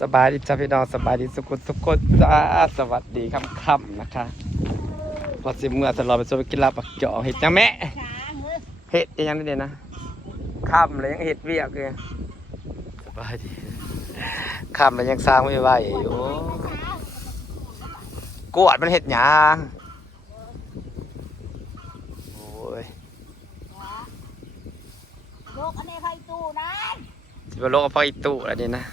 สบายดีจ้าพี่น้องสบายดีสุกุลจ้าสวัสดีค่ำๆนะคะพอสิเมื่อตลอดไปสู่กินลาบปักเจาะเห็ดจังแม่เห็ดยังนี่เด่นนะค่ำเลยยังเห็ดเวียกเลยสบายดีค่ำเลยยังสร้างไม่ไหวอยู่กวดมันเห็ดหยางโอ้ยโลกอันนี้ไฟตู้นั่นสิบโลกกับพ่ออีตู่อะไรนี่นะ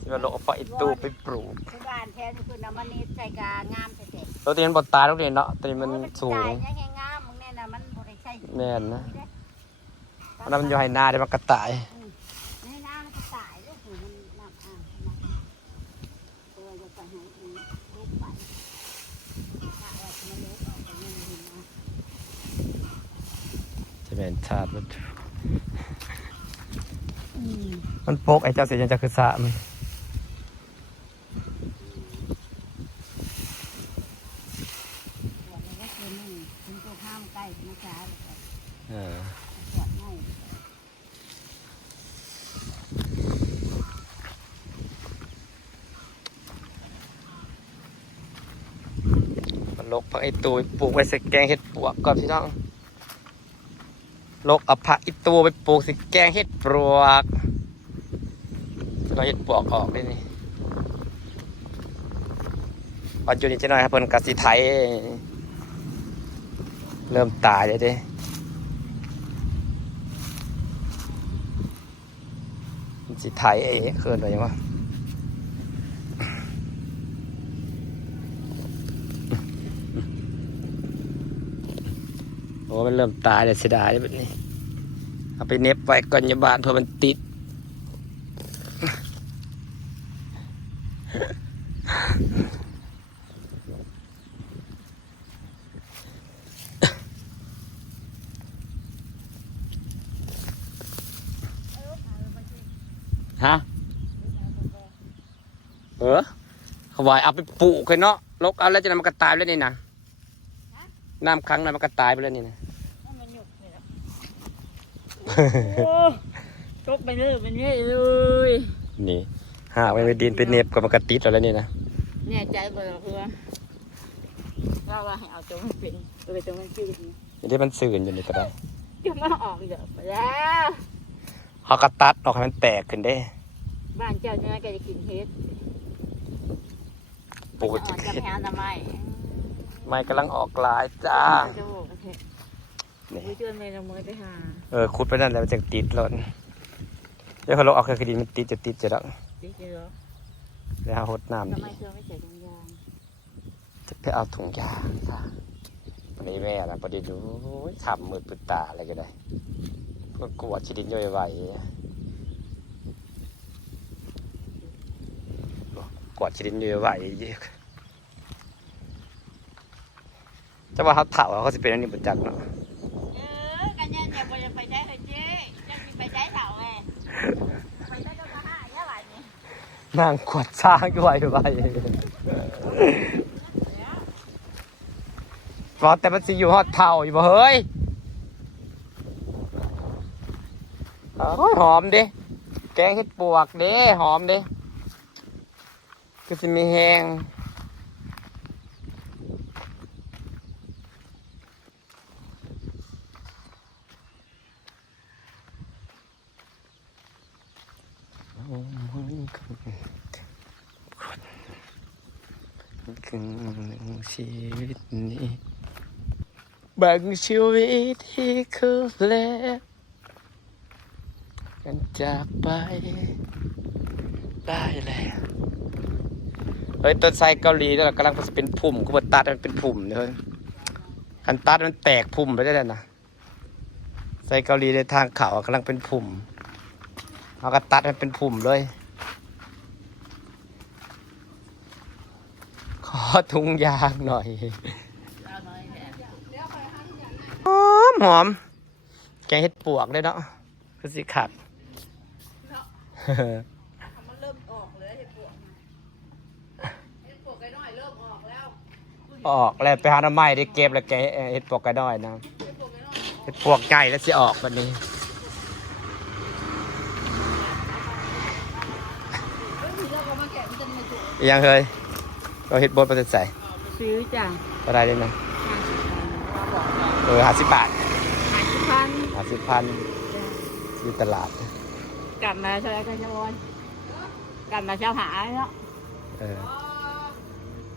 สิบโลกกับพ่ออีตู่ไปปลูกคือการแทนคือน้ำมันนี่ใส่กางามเสร็จตัวนี้มันบดตายตัวนี้เนาะตัวนี้มันสูงยังไงงามมึงเนี่ยนะมันบริใช่แน่นนะมันอยู่ให้หน้าได้มันกระต่ายให้หน้ามันกระต่ายลูกมันหนักตัวจะไปให้ลูกไปถ้าเราไม่รู้ออกไปไม่เห็นนะจะเป็นชาติมันโปกไอ้เจ้าเสียยังจะคือสะมันมันลกผักไอตูไปปลูกไว้ใส่แกงเห็ดปวกก่อนพี่น้องลกเอาผักไอตูไปปลูกใส่แกงเห็ดปวกเราเห็ดปวกออกเลยนี่ปัจจุบันจะน้อยครับเพิ่นกสิไทยเริ่มตายเลยเด้สิไทยเกินไปยังวะโอ้มันเริ่มตายเลยเสียดายเลยแบบนี้เอาไปเน็บไว้ก่อนยาบาลเพื่อมันติดฮะเขาวายเอาไปปลูกเลยเนาะลกเอาแล้วจะนำมันกระตายไปแล้วนี่นะน้ำครั้งนั้นมันกระตายไปแล้วนี่นะตกไปเลยเป็นเยอะเลย นี่หากไปดินเป็นเน็บกับมันกระติดแล้วนี่นะแน่ใจบ่ล่ะเพื่อนเราว่าให้เอาตัวมันเป็นตัวมันชื่อนี่ที่มันสื่นอยู่นี่ก็ได้จะมาออกเยอะไปแล้วเขากระตัดออกให้มันแตกขึ้นได้บ้านเจ้าจะน่าจะกินเฮ็ดปลูกจะแพ้ทำไมไม่กำลังออกลายจ้านี่ช่วยแม่ละมือไปหาขุดไปนั่นแล้วมันจะติดหล่นเดี๋ยวเขาลงเอาเครื่องดินมันติดจะแล้วติดเหรอแล้วหดน้ำดีทำไมเธอไม่ใส่ถุงยางจะไปเอาถุงยางค่ะวันนี้แม่นะประเดี๋ยวขำมือปืนตาอะไรก็ได้ก็กลัวชีดินย่อยไหวกวาดชีดินย่อยไหวจะว่าเขาเถาเขาจะเป็นอันนี้ประจักษ์เนาะกันเนี่ยอย่าไปใช้เฮ้ยเจ๊จะมีไปใช้เถาไงไปใช้ก็มาหาเยอะหลายนี่นางขวดช้างด้วยเพราะแต่มันสิอยู่ฮอดเท่าอยู่บ่เฮ้ยหอมดิแกงเห็ดปวกเด้หอมดิก็จะมีแห้งคือชีวิตนี้บางชีวิตที่เขาแล้วกันจากไปได้แล้วเฮ้ยต้นไทรเกาหลีแล้วกำลังจะเป็นพุ่มกูตัดมันเป็นพุ่มเลยคันตัดมันแตกพุ่มไปได้แล้วนะไทรเกาหลีในทางเขากำลังเป็นพุ่มเอากระตัดมันเป็นพุ่มเลยขอถุงยางหน่อยหอมแกงเห็ดปวกเลยเนาะคือสิขัดมันเริ่มออกเลยเห็ดปวกไก่น้อยเริ่มออกแล้วไปหาหน่อไม้ได้เก็บแล้วแกเห็ดปวกไก่น้อยนะเห็ดปวกใหญ่แล้วสิออกวันนี้ ยังเคยเราเฮ็ดบดประเสริฐใส่ ซื้อจ้ะ ก็ได้เลยนะ 50 บาท 50 บาท 50,000 50,000ที่ตลาด กลับมาเท่าไหร่กันจะวนกลับมาเช้าหาเนาะ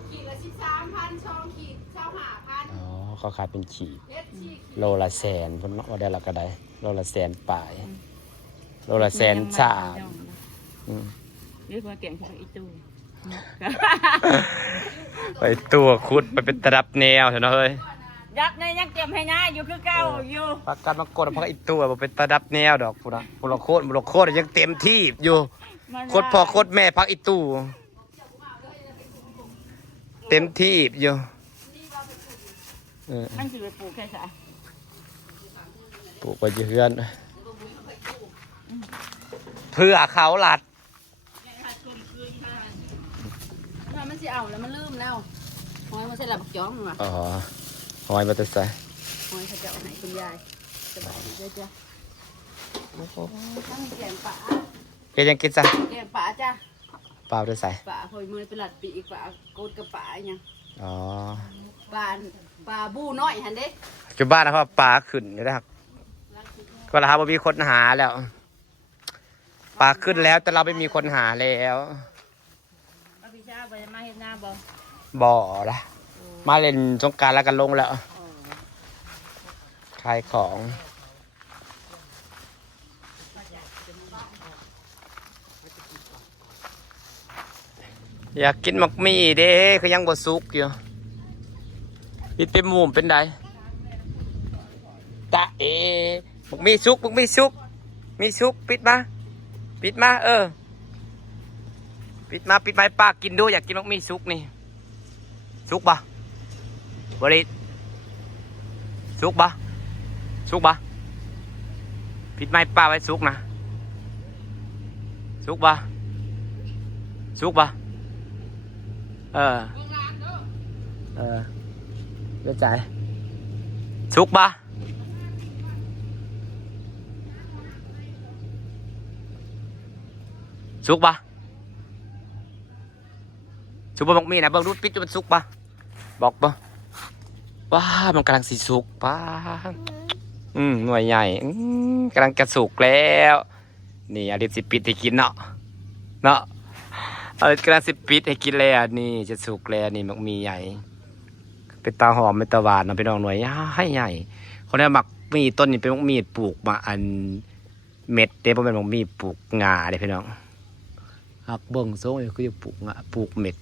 ขีดละ13,000ช่องขีด25,000 อ๋อเขาขายเป็นขีด เล็ดชีก โลละแสนเพิ่นว่าได้ละก็ได้โลละแสนปลายโลละแสนสามอืม เรียกว่าเก่งของอีตู้ ไปตัวคุดไปเป็นตะดับแนวเถอะเนาะเฮ้ย ยักษ์ในยังเก็บให้หน้าอยู่คือเก่าอยู่ พักกันมากดพักอีกตัวบ่เป็นตะดับแนวดอกพุ่นน่ะพุ่นละโคตรพุ่นละโคตรยังเต็มที่อยู่โคตรพ่อโคตรแม่พักอีตู้เต็มที่อยู่เออ มันสิไปปลูกแค่ไหน ปลูกไว้อยู่เฮือนเพื่อเขาหลัด มันสิเอาแล้วมันลืมแล้วหอยมันใส่หลับจ้องว่ะ อ๋อหอยมาแต่ใส่ หอยเขาจะเอาให้คุณยายสบายดีด้วยจ้ะทั้งแกงป่า เฮ็ดยังกินซะ แกงป่าจ้ะ เปล่าด้วยใส่ ป่าหอยมือไปหลัดปีกป่าโกดกับป่าอย่าง อ๋อ ป่าบูน้อยหันเด้ อยู่บ้านนะครับปลาขึ้นอยู่นะครับก็แล้วครับว่ามีคนหาแล้วปลาขึ้นแล้วแต่เราไม่มีคนหาแล้ว เอาพี่ชาไปมาเห็นหน้าบ่ บ่อละมาเล่นสงกรานต์แล้วกันลงแล้วขายของอยากกินหมักมี่เด้คือยังบ่สุกอยู่พี่เต็มมุมเป็นไดตะเอหมักมี่สุกหมักมี่สุกมีสุกปิดมาปิดมาปิดมาปิดไม้ปากกินดูอยากกินหมักมี่สุกนี่สุกปะบริษสุกปะสุกปะปิดไม้ปากไว้สุกนะสุกปะสุกปะเออเลือดใจสุกปะสุกปะสุกปะบอกมีนะบอกรูดปิดจะมันสุกปะบอกปะว้ามันกำลังสีสุกป้าหน่วยใหญ่กำลังจะสุกแล้วนี่อลิสิปิดให้กินเนาะกำลังสิปิดให้กินแล้วนี่จะสุกแล้วนี่มันมีใหญ่เป็นตาหอมเป็นตาหวานนะเป็นดอกหน่วยให้ใหญ่คนนี้หมักมีต้นนี่เป็นมักมีปลูกมาอันเม็ดเด้เพราะเป็นมักมีปลูกงาเด้พี่น้องหักเบิ่งโซ่คือจะปลูกงาปลูกเม็ด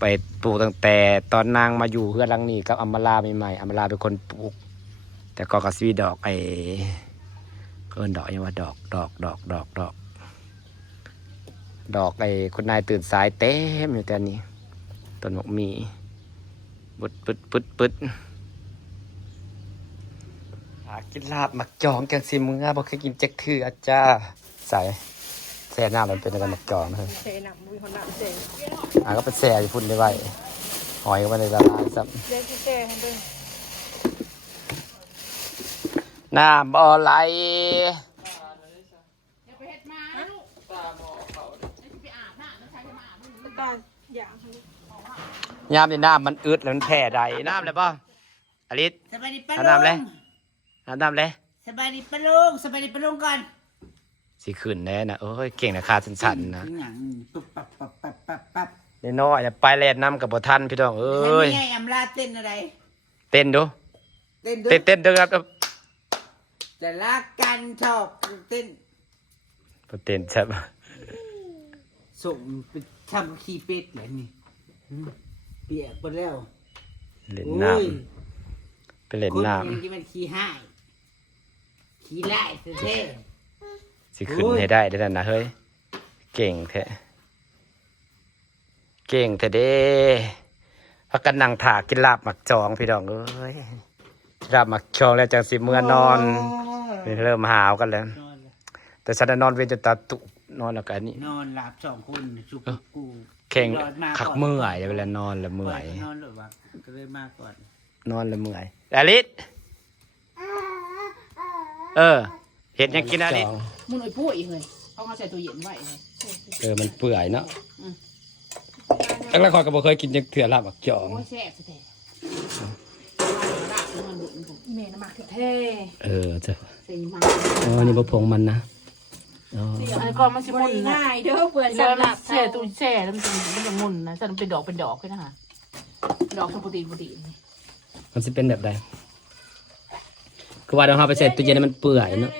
ไปปลูกตั้งแต่ตอนนางมาอยู่เพื่อนหลังนี้กับอำมาลาใหม่ๆอำมาลาเป็นคนปลูกแต่ก็กระซีดอกไอเอิ้นดอกยังว่าดอกไอคนนายตื่นสายเต็มอยู่แต่นี้ต้นหมกมีปึ๊ดกินลาบหมักจองแกงซีมึงอ่ะบอกเคยกินแจ็คคืออาจารย์ใส่แซ่หน้ามันเป็นอะไรหมักจองนะครับ เสหนักมือคนหนักเส ก็เป็นแซ่อยู่พุ่นได้ไว้หอยก็มาในละลายซับ เล็กเสให้เบิ่ง น้ำบ่อไหล อย่าไปเฮ็ดมาลูกไปอาบน้ำแล้วใช้มาอาบน้ำ ตอนอย่าง ยามในน้ำมันอึดแล้วมันแผ่ใดน้ำเลยป่ะอลิศ สบายดีปะ เอา ลุ น้ำเลย ง เอาน้ำเลย สบายดีปะลุงสบายดีปะลุงก่อน สิขึ้นแน่นะโอ้ยเก่งนะขาสั่นๆนะ หนังปุ๊บปั๊บ น้อยๆไปแล่นน้ำกับบ่ทันพี่น้องเอ้ย นี่ไงอำลาเต้นอะไร เต้นดู เต้นด้ว เต้นเด้อครับ จะรักกันชอบเต้น บ่เต้นใช่ปะ ส่งไปทำขี้เป็ดเลยนี่เปียกไปแล้ว เล่นน้ำไปเล่น คน น้ ยังที่มันขี้ให้ขี้ไล่เท่ ำสิขึ้นให้ได้เด้อนะเฮ้ยเก่งแท้เด้พักกันนั่งถากินลาบหมักจองพี่น้องเอ้ยลาบหมักจองแล้วจังสิเมื่อนอนเริ่มหาวกันแล้ว นอนละ แต่ฉันนอนเว้นจนตาตุนอนแล้วกันนี่ นอนหลับสองคนชุกกู แข่ง รอดมา ขัก ก่อน เมื่อยเวลานอนแล้วเมื่อย นอนหรือวะก็เลยมาก่อน นอนแล้วเมื่อยอลิศเห็ดยังกินอลิศ มึงไอ้ปุ้ยเลยเอามาใส่ตู้เย็นไว้เลย มันเปื่อยเนาะ ตั้งแต่คอยก็บ่เคยกินจังเถื่อลาบหมักจอง โอ้ยแซ่บแท้มันดุเมนมาเท่ จ้ะ สีมา อ๋อนี่บ่ผงมันนะอ๋อ อันนี้ก็มันสิมุนนะ ง่ายเด้อเปื่อน แช่ สำหรับ แช่ตู้แช่แล้วมันจะมุนนะฉันเป็นดอกเลยนะฮะดอกชมพูตี มันสิเป็นแบบใดคือว่าเดี๋ยวเราไปใส่ตู้เย็นให้มันเปื่อยเนาะ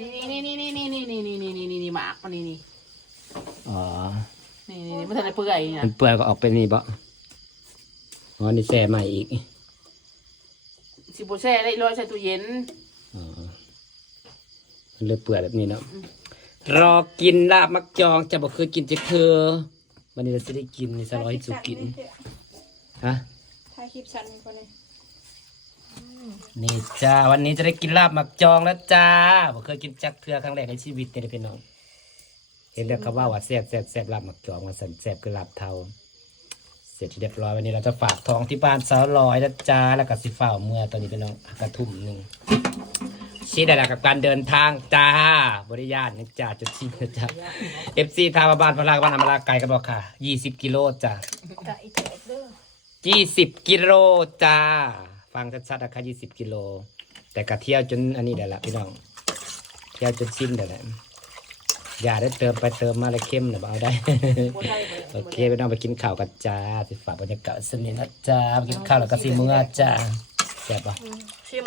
นี่หมากมันนี่ อ๋อ นี่มันทันได้เปื่อยนะ มันเปื่อยก็ออกเป็นนี่บ่อ๋อนี่แช่ใหม่อีก สิบแช่ได้ร้อยใส่ตู้เย็น อ๋อมันเลยเปื่อยแบบนี้เนาะรอกินลาบมักจองจะบ่เคยกินจักเทื่อวันนี้เราจะได้กินนี่ซะร้อยสุกินฮะ ถ่ายคลิปฉันคนนี้ นี่จ้าวันนี้จะได้กินลาบหมักจองแล้วจ้าผมเคยกินจักเทือครั้งแรกในชีวิตเลยพี่น้องเห็นแล้วเขาว่าแซ่บลาบหมักจองว่าสันแซ่บคือลาบเทาเสร็จที่เรียบร้อยวันนี้เราจะฝากท้องที่บ้านสาวลอยนะจ้าแล้วก็สิฝ้าเมื่อตอนนี้พี่น้องกระทุ่มหนึ่งชี้ได้แล้วกับการเดินทางจ้าบริยานนะจ้าจุดที่นะจ้าFC ทางบ้านพลาบ้านอำลาไก่ก็บอกค่ะ20 กิโลจ้า กะอีแตกเด้อ 20 กิโลจ้าฟังชัดๆนะคะ20 กิโลแต่กะเที่ยวจนอันนี้ได้ละพี่น้องเที่ยวจนสิ้นได้แหละอย่าได้เติมไปเติมมาเลยเข้มนะเอาได้ โอเคพี่น้องไปกินข้าวกันจ้าสิฝากบรรยากาศสนิทนะจ้าไปกินข้าวแล้วก็สิมื้อจ้าแซ่บปะ ชิม